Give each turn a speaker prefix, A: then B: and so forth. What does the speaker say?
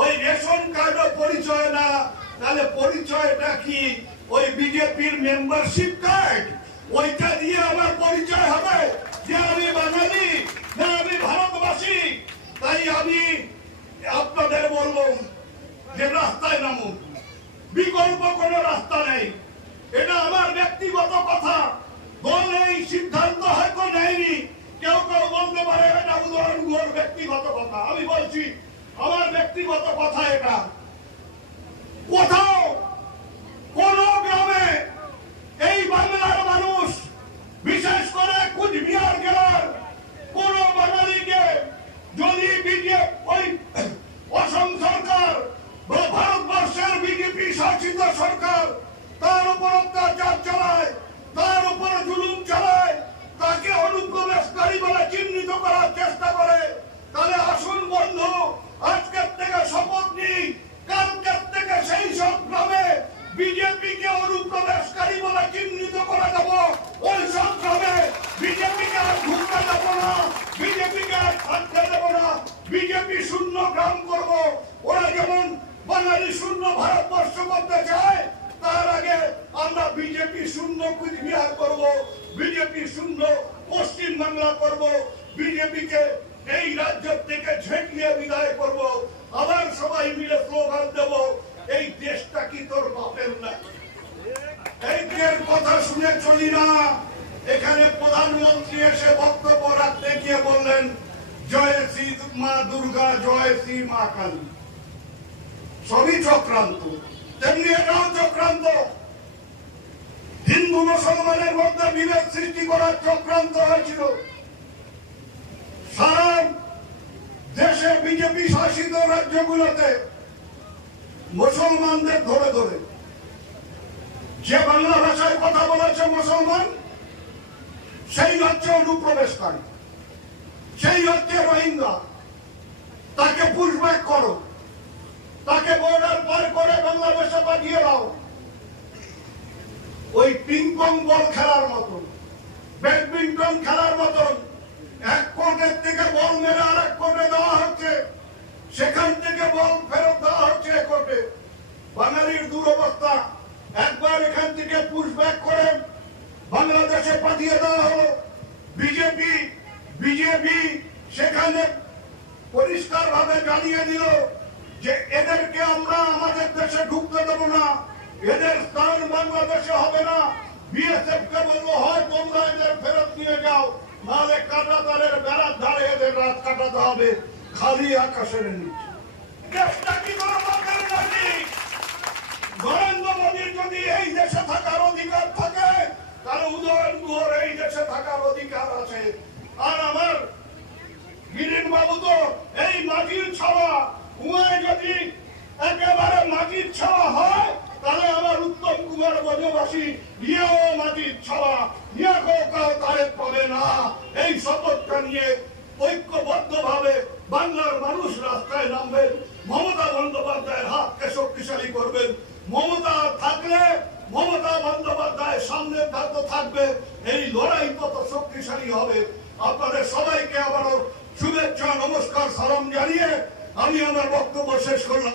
A: ওই রেশন কার্ডও পরিচয় না। তাহলে পরিচয়টা কি? ওই বিজেপির মেম্বারশিপ কার্ড ওইটা দিয়ে আমার পরিচয় হবে যে আমি বাঙালি না আমি ভারতবাসী। তাই আমি আপনাদের বলব যে রাস্তায় নামুন। বিকল্প কোনো রাস্তা নেই। এটা আমার ব্যক্তিগত কথা। দল এই সিদ্ধান্ত হয়তো নেয়নি। কেউ কেউ বলতে পারে এটা উদাহরণ ব্যক্তিগত কথা। আমি বলছি ব্যক্তিগত কথা এটা। কোথাও কোন গ্রামে এই বাংলার মানুষ, বিশেষ করে কুচবিহার জেলার কোন বাঙালিকে যদি বিজেপি, ওই অসম সরকার বা ভারতবর্ষের বিজেপি শাসিত সরকার তার উপর অত্যাচার চালায় তার উপর জুলুম চালায় তাকে অনুপ্রবেশকারী বলে চিহ্নিত করার চেষ্টা করে তাহলে আসুন বন্ধু আজকের থেকে শপথ নিই কালকের থেকে সেই সব গ্রামে বিজেপিকে অনুপ্রবেশকারী বলে চিহ্নিত করে দেব ওই সব গ্রামে বিজেপিকে আর ঢুকতে দেব না বিজেপিকে আর থাকতে দেব না বিজেপি শূন্য গ্রাম করব ওরা যেমন বাঙালি শূন্য ভারতবর্ষ করতে চায় তার আগে আমরা বিজেপি শূন্য কুচবিহার করব বিজেপি শূন্য, পশ্চিম করব বিজেপিকে এই রাজ্য থেকে ঝেঁটিয়ে বিদায় করব। আবার সবাই মিলে স্লোগান দেব, এই দেশটা কি তোর বাপের না? এই কথা শুনে চলি না। এখানে প্রধানমন্ত্রী এসে বক্তব্য রাখতে গিয়ে বললেন, জয় শ্রী মা দুর্গা, জয় শ্রী মা কালী। সবই চক্রান্ত। তেমনি এটাও চক্রান্ত। হিন্দু মুসলমানের মধ্যে বিভেদ সৃষ্টি করার চক্রান্ত হয়েছিল। সারা দেশে বিজেপি শাসিত রাজ্যগুলোতে মুসলমানদের ধরে ধরে। যে বাংলা ভাষায় কথা বলেছে মুসলমান, সেই হচ্ছে অনুপ্রবেশকারী, সেই হচ্ছে রোহিঙ্গা। তাকে পুশব্যাক করো তাকে বর্ডার পার করে বাংলাদেশে পাঠিয়ে দাও ওই পিং পং বল খেলার মতন, ব্যাডমিন্টন খেলার মতন। এক কোর্টের থেকে বল মেরে আর এক কোর্টে দেওয়া হচ্ছে। সেখান থেকে বল ফেরত দেওয়া হচ্ছে এক কোর্টে বাঙালির দুরবস্থা। একবার এখান থেকে পুশব্যাক করে বাংলাদেশে পাঠিয়ে দেওয়া হলো। বিজেপি বিজেপি সেখানে পরিষ্কার ভাবে জানিয়ে দিল যে এদেরকে আমরা আমাদের দেশে ঢুকতে দেবো না। এদের স্থান বাংলাদেশে হবে না। বিএসএফ কে বলব হয় তোমরা এদের ফেরত নিয়ে যাও, নাহলে কাটা তারের বেড়ার ধারে এদের রাত কাটাতে হবে। খালি আকাশের নিচে বাপের নাকি নরেন্দ্র মোদীর যদি এই দেশে থাকার অধিকার থাকে তাহলে উদয়ন গুহর এই দেশে থাকার অধিকার আছে আর আমার গিরিন বাবু তো এই মাটির ছাওয়া কুয়ায় যদি একেবারে মাটির ছাওয়া হয় তাহলে আমার নিয়েও মাটির পাবে না। এই শপথটা নিয়ে ঐক্যবদ্ধ ভাবে বাংলার মানুষ রাস্তায় নামবেন, মমতা বন্দ্যোপাধ্যায়ের হাতকে শক্তিশালী করবেন। মমতা থাকলে, মমতা বন্দ্যোপাধ্যায় সামনে থাকতে থাকবে, এই লড়াই তত শক্তিশালী হবে। আপনাদের সবাইকে আবারও শুভেচ্ছা, নমস্কার, সালাম জানিয়ে আমি আমার বক্তব্য শেষ করলাম।